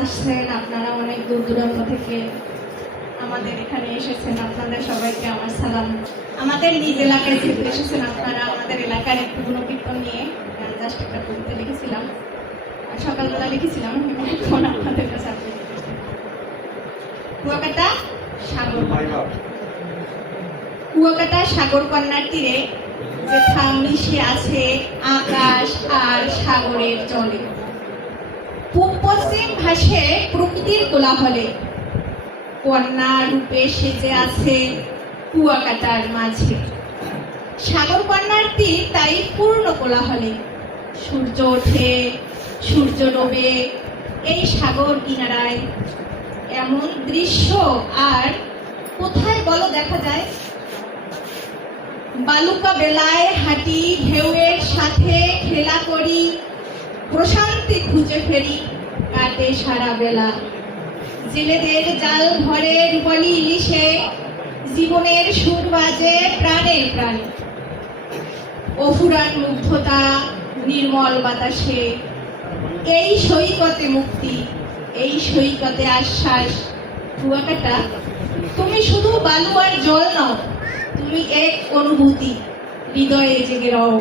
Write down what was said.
আসছেন, আপনারা অনেক দূর দূরান্ত থেকে আমাদের এখানে এসেছেন, আপনাদের সবাইকে আমার সালাম। আমাদের নিজ এলাকায় যেহেতু এসেছেন আপনারা, আমাদের এলাকার একটু গুণকীর্তন নিয়ে জাস্ট একটা কবিতা লিখেছিলাম, সকালবেলা লিখেছিলাম, এখন আপনাদের কাছে কুয়াকাটা সাগর কুয়াকাটা সাগর কন্যার তীরে যেথা মিশে আছে আকাশ আর সাগরের জলে, পূব পশ্চিম ভাসে প্রকৃতির কোলাহলে, কন্যা রূপে সেজে আছে কুয়াকাটার মাঝে। সাগর কন্যার তীর তাই পূর্ণ কোলাহলে, সূর্য ওঠে সূর্য ডোবে এই সাগর কিনারায়। এমন দৃশ্য আর কোথায় বলো দেখা যায়? বালুকা বেলায় হাঁটি, ঢেউয়ের সাথে খেলা করি, প্রশান্তি খুঁজে ফেরি, কাটে সারা বেলা। জেলেদের জাল ভরে রূপালী ইলিশে, জীবনের সুর বাজে প্রাণের প্রাণে। অফুরান মুগ্ধতা নির্মল বাতাসে, এই সৈকতে মুক্তি, এই সৈকতে আশ্বাস। কুয়াকাটা তুমি শুধু বালু আর জল নাও, তুমি এক অনুভূতি, হৃদয়ে জেগে রও।